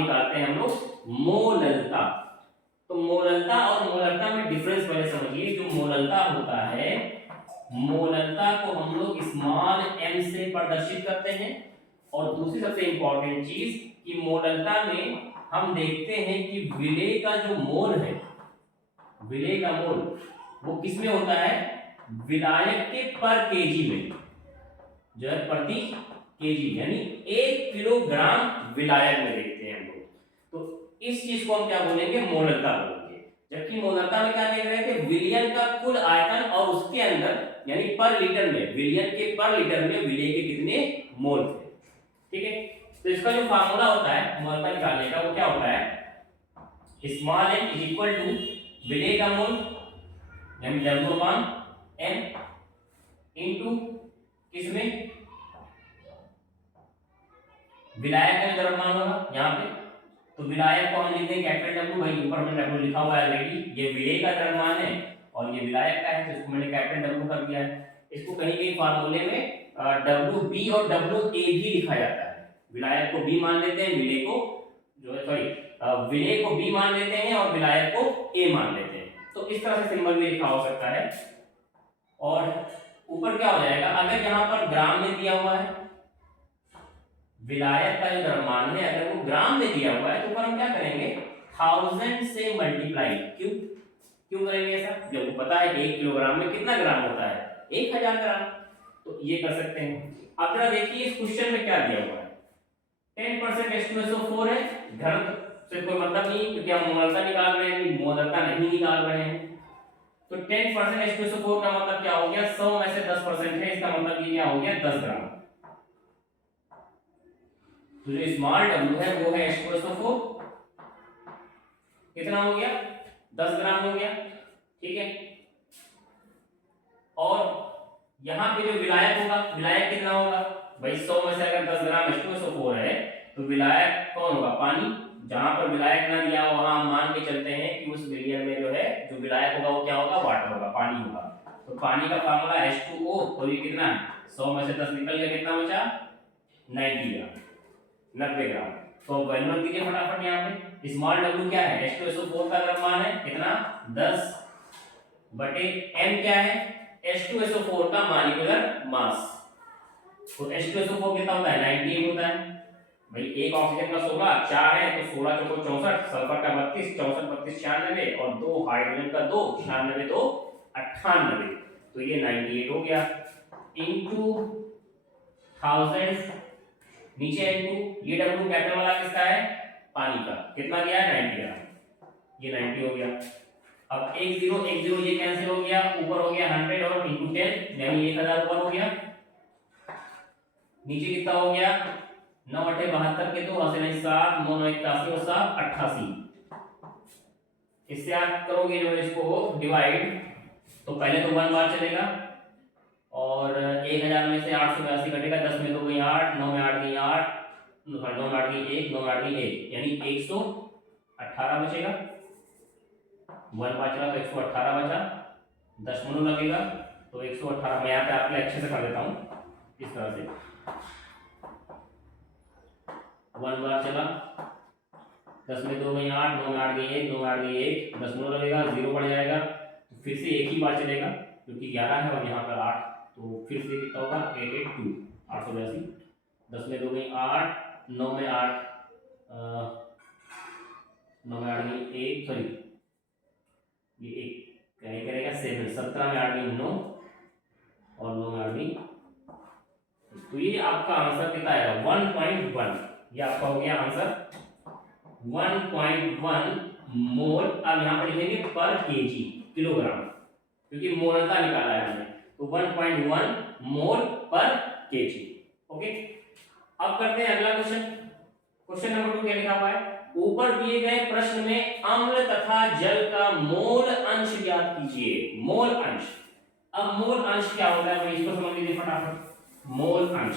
निकालते हैं हम लोग मोललता। तो मोललता और मोलरता में डिफरेंस पहले समझिए। जो मोललता होता है, मोललता को हम लोग स्मॉल m से प्रदर्शित करते हैं। और दूसरी सबसे इंपॉर्टेंट चीज कि मोललता में हम देखते हैं कि विलेय का जो मोल है, विलेय का मोल वो किस में होता है, विलायक के पर केजी में, जो है प्रति केजी, यानी 1 किलोग्राम विलायक में देखते हैं हम लोग। तो इस चीज को हम क्या बोलेंगे, मोललता बोलेंगे। जबकि मोललता में क्या देख रहे थे, विलियन का कुल आयतन और उसके अंदर यानी पर लीटर में, विलियन के पर लीटर में विलेय के कितने मोल थे। ठीक है, तो इसका जो फार्मूला होता है मोललता निकालने का वो क्या होता है, small m is equal to विलेय का मोल यानी W/m इनटू किसमें, विलायक का द्रव्यमान होगा यहाँ पे। तो विलायक को हम लिखते हैं कैपिटल W, भाई ऊपर में W लिखा हुआ है ऑलरेडी, ये विलेय का द्रव्यमान है और ये विलायक का है, तो इसको मैंने कैपिटल W कर दिया है। इसको कहीं कहीं फार्मूले में WB और WA भी लिखा जाता है। विलायक को B मान लेते हैं, विलेय को जो है विलेय को B मान लेते हैं और विलायक को A मान लेते हैं। तो इस तरह से सिंबल भी लिखा हो सकता है। और ऊपर क्या हो जाएगा, अगर यहाँ पर ग्राम में दिया हुआ है विलायक का जो द्रव्यमान है, अगर वो ग्राम में दिया हुआ है तो ऊपर हम क्या करेंगे, 1000 से मल्टीप्लाई। क्यों करेंगे ऐसा, जब वो पता है 1 किलोग्राम में कितना ग्राम होता है, 1000 ग्राम। तो ये कर सकते हैं। अब जरा देखिए इस क्वेश्चन में क्या दिया हुआ है, 10% H2SO4 है, घनत्व से कोई मतलब नहीं क्योंकि हम मोलरता निकाल रहे हैं, मोलरता नहीं निकाल रहे हैं। तो 10% H2SO4 का मतलब क्या हो गया, 100 में से 10% है, इसका मतलब ये क्या हो गया 10 ग्राम। तो जो स्मॉल w है वो है H2SO4, कितना हो गया 10 ग्राम हो गया। ठीक है, और यहाँ पे जो विलायक होगा, विलायक कितना होगा भाई, 100 में से अगर 10 ग्राम H2SO4 है तो विलायक कौन होगा, पानी। जहां पर विलायक ना दिया हो वहां हम मान के चलते हैं कि उस विलियन में जो है जो विलायक होगा वो क्या होगा, वाटर होगा, पानी होगा। तो पानी का फार्मूला H2O, तो ये कितना है 100 में से 10 निकल गया, कितना बचा 90 ग्राम, 90 ग्राम। तो वैल्यू रख दीजिए फटाफट यहाँ पे। स्मॉल w क्या है, H2SO4 का द्रव्यमान है कितना 10 बटे m क्या है, H2SO4 का मॉलिक्यूलर मास। तो H2SO4 कितना होता है 98 होता है भाई। एक ऑक्सीजन का 16, 4 है तो 16 चौको 64, सल्फर का 32, 64 32 96 और 2 हाइड्रोजन का 2, 96 2 98। तो ये 98 हो गया इनटू 1000, नीचे इनटू ये W कैपिटल वाला किसका है, पानी का, कितना दिया है 90 ग्राम, ये 90 हो गया। अब 1 0 1 0 ये कैंसिल हो गया, ऊपर हो गया 100 और इनटू 10 यानी 1000 ऊपर हो गया। नीचे कितना हो गया 9 8 72 के 2 8 7 9 9 81 और 7 88। इससे आप करोगे जो इसको डिवाइड, तो पहले तो 1 बार चलेगा और 1000 में से 882 घटेगा, 10 में तो गई 8, 9 में 8 गई 8, 9 में 8 गई 1, 9 में 8 गई 1, यानी 118 बचेगा। 1 बार चला तो 118 बचा, दशमलव लगेगा तो 118। मैं यहाँ पे आपके लिए अच्छे से कर देता हूँ इस तरह से, 1 बार चला, 10 में 2 गई 8, 9 में 8 गई 1, 9 में 8 गई 1, दशमलव लगेगा, 0 बढ़ जाएगा। तो फिर से एक ही बार चलेगा क्योंकि 11 है और यहाँ पर 8, तो फिर से कितना होगा 882, 882। 10 में 2 गई 8, 9 में 8 9 में 8 गई 1, सॉरी ये 1 क्या करेगा 7, 17 में 8 गई 9 और 9 में 8 गई। तो ये आपका आंसर कितना आएगा 1.1, ये आपका हो गया आंसर 1.1 मोल। अब यहाँ पर लिखेंगे पर केजी, किलोग्राम, क्योंकि मोलता निकाला है हमने, तो 1.1 मोल पर केजी। ओके, अब करते हैं अगला क्वेश्चन। क्वेश्चन नंबर 2 क्या लिखा हुआ है, ऊपर दिए गए प्रश्न में अम्ल तथा जल का मोल अंश ज्ञात कीजिए। मोल अंश, अब मोल अंश क्या होता है इसको समझ लीजिए फटाफट। मोल अंश,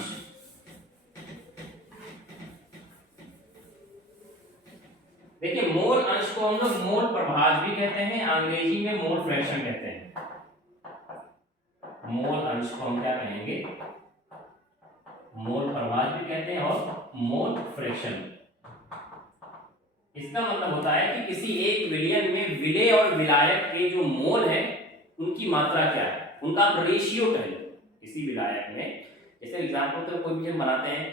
देखिए मोल अंश को हम लोग मोल प्रभाज भी कहते हैं, अंग्रेजी में मोल फ्रैक्शन कहते हैं। मोल अंश को हम क्या कहेंगे, मोल प्रभाज भी कहते हैं और मोल फ्रैक्शन। इसका मतलब होता है कि किसी एक विलयन में विलेय और विलायक के जो मोल है उनकी मात्रा क्या है, उनका आप रेशियो कह लो किसी विलायक में। जैसे एग्जांपल तो कोई भी हम बनाते हैं,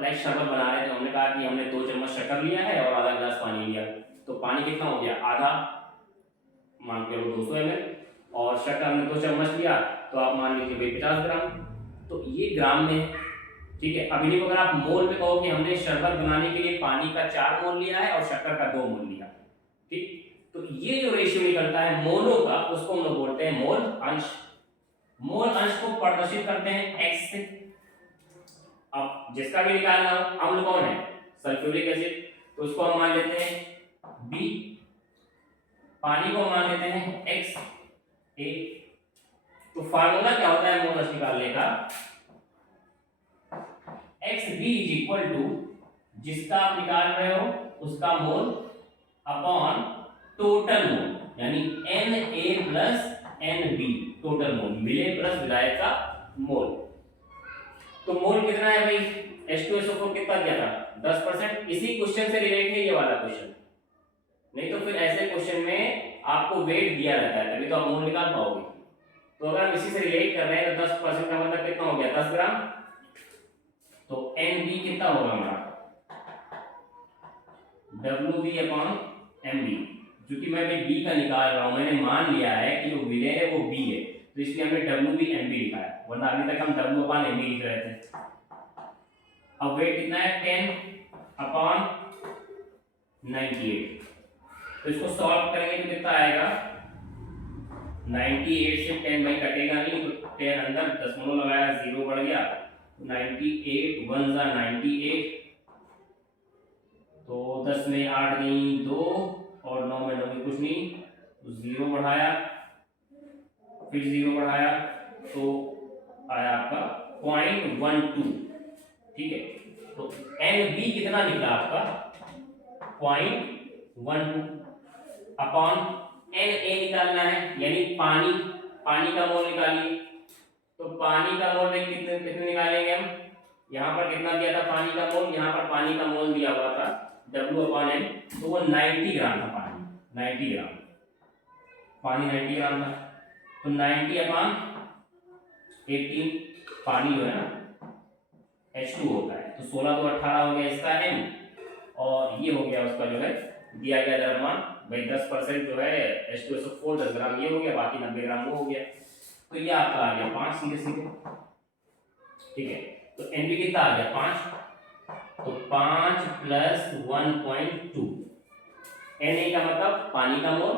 लाइक शरबत बना रहे थे, हमने कहा कि हमने 2 चम्मच शक्कर लिया है और आधा गिलास पानी लिया, तो पानी कितना हो गया, आधा, मान के लो 200 ml, और शक्कर हमने 2 चम्मच लिया तो आप मान लीजिए भाई 50 ग्राम, तो ये ग्राम में है, ठीक है। अब इन्हीं को अगर आप मोल में कहो कि हमने शरबत बनाने के लिए पानी का 4 मोल लिया है और शक्कर का 2 मोल लिया, ठीक, तो ये जो रेशियो निकलता है मोलों का, उसको हम लोग बोलते हैं मोल अंश। मोल अंश को प्रदर्शित करते हैं x से। अब जिसका भी निकालना हो, अम्ल कौन है, सल्फ्यूरिक एसिड, तो उसको हम मान लेते हैं B, पानी को मान लेते हैं x A। तो फार्मूला क्या होता है मोल अंश निकालने का, XB इज इक्वल टू जिसका आप निकाल रहे हो उसका मोल अपॉन टोटल मोल, यानी Na plus Nb, total mole, विलेय प्लस विलायक का मोल। तो मोल कितना है भाई, H2SO4 कितना दिया था 10%। इसी क्वेश्चन से रिलेटेड है ये वाला क्वेश्चन, नहीं तो फिर ऐसे क्वेश्चन में आपको वेट दिया रहता है तभी तो आप मोल निकाल पाओगे। तो अगर हम इसी से रिलेट कर रहे हैं तो 10% का मतलब कितना हो गया 10 ग्राम, तो Nb कितना होगा हमारा Wb अपॉन Mb, क्योंकि मैं B का निकाल रहा हूं, मैंने मान लिया है कि जो विलेय है वो B है, तो इसलिए हमने Wb Mb लिखा है, वरना अभी तक हम W अपॉन Mb लिख रहे थे। अब वेट कितना है 10 अपॉन 98, तो इसको सॉल्व करेंगे तो कितना आएगा 98 से 10 भाई कटेगा नहीं, तो 10 अंदर दशमलव लगाया 0 बढ़ गया, 98 1 जा 98, तो 10 में 8 नहीं 2 और 9 में 9 में कुछ नहीं, तो 0 बढ़ाया फिर 0 बढ़ाया तो आया आपका 0.12, ठीक है। तो Nb कितना निकला आपका 0.12 अपॉन Na निकालना है, यानी पानी, पानी का मोल निकालिए। तो पानी का मोल में कितने कितने निकालेंगे हम, यहाँ पर कितना दिया था पानी का मोल, यहाँ पर पानी का मोल दिया हुआ था W अपॉन M, तो वो 90 ग्राम था पानी, 90 ग्राम पानी 90 ग्राम था, तो 90 अपॉन 18, पानी जो है ना H2 होता है, तो 16 तो 18 हो गया इसका M, और ये हो गया उसका जो है दिया गया द्रव्यमान भाई 10% जो है H2SO4 10 ग्राम ये हो गया, बाकी 90 ग्राम वो हो गया, तो ये आपका आ गया 5 सीधे सीधे, ठीक है। तो Nb कितना आ गया 5, तो 5 प्लस 1.2, Na का मतलब पानी का मोल,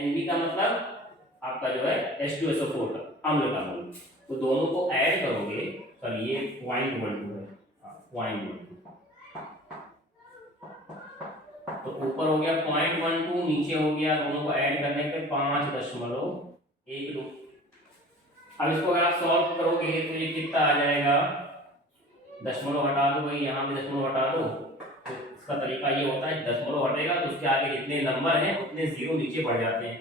Nb का मतलब आपका जो है H2SO4 का अम्ल का मोल, तो दोनों को ऐड करोगे, सॉरी ये 0.12 है, 0.12, तो ऊपर हो गया 0.12, नीचे हो गया, दोनों को ऐड करने पे 5.12। अब इसको अगर आप सॉल्व करोगे तो ये कितना आ जाएगा, दशमलव हटा दो भाई, यहाँ पे दशमलव हटा दो, तो इसका तरीका ये होता है दशमलव हटेगा तो उसके आगे जितने नंबर हैं उतने जीरो नीचे बढ़ जाते हैं,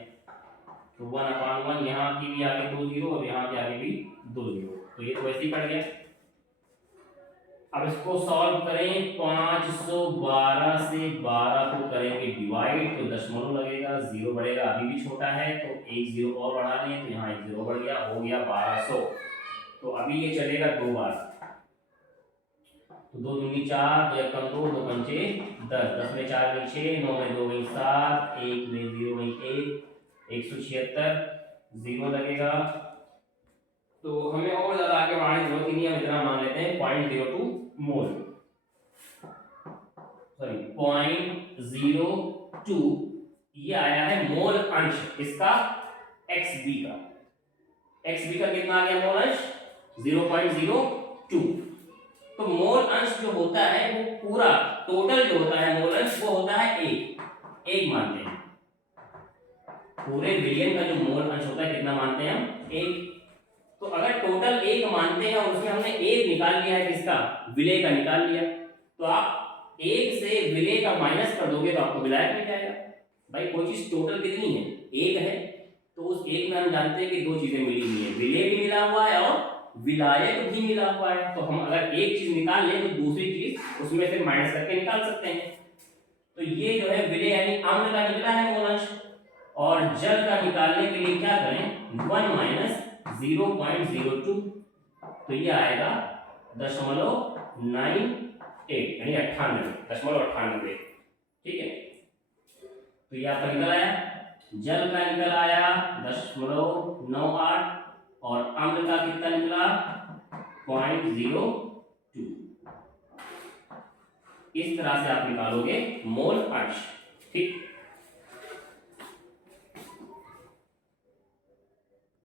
तो 1/1, यहाँ की भी आगे 2 जीरो और यहाँ के आगे भी 2 जीरो, तो ये तो वैसे ही कट गया। अब इसको सॉल्व करें, 512 से 12 को करेंगे डिवाइड, तो दशमलव लगेगा, जीरो बढ़ेगा, अभी भी छोटा है तो एक जीरो और बढ़ा लें, तो यहाँ एक जीरो बढ़ गया, हो गया 1200। तो अभी ये चलेगा 2 बार, तो 2 दूनी 4, 2 एकम 2, 2 पंचे 10, 10 में 4 में 6, 9 में 2 वही 7, 1 में 0 वही 1, 176 जीरो लगेगा। तो हमें और ज्यादा आगे बढ़ाने की जरूरत ही नहीं, हम इतना मान लेते हैं 0.02 मोल, सॉरी 0.02, ये आया है मोल अंश इसका XB का, XB का कितना आ गया मोल अंश 0.02। तो मोल अंश जो होता है वो पूरा टोटल जो होता है मोल अंश वो होता है 1 मानते हैं, पूरे विलयन का जो मोल अंश होता है कितना मानते हैं हम 1। तो अगर टोटल 1 मानते हैं और उसमें हमने 1 निकाल लिया है किसका, विलेय का निकाल लिया, तो आप 1 से विलेय का माइनस कर दोगे तो आपको विलायक मिल जाएगा। भाई कोई चीज टोटल कितनी है 1 है, तो उस 1 में हम जानते हैं कि 2 चीजें मिली हुई है, विलेय भी मिला हुआ है और विलायक भी मिला हुआ है, तो हम अगर एक चीज निकाल लें तो दूसरी चीज उसमें से माइनस करके निकाल सकते हैं। तो ये जो है पहले यानी अम्ल का निकला है मोल अंश, और जल का निकालने के लिए क्या करें 1 माइनस 0.02, तो ये आएगा 0.98 यानी 98.98, ठीक है। तो ये आपका निकल आया, जल का निकल आया 0.98 और अम्ल का कितना निकला 0.02। इस तरह से आप निकालोगे मोल अंश, ठीक।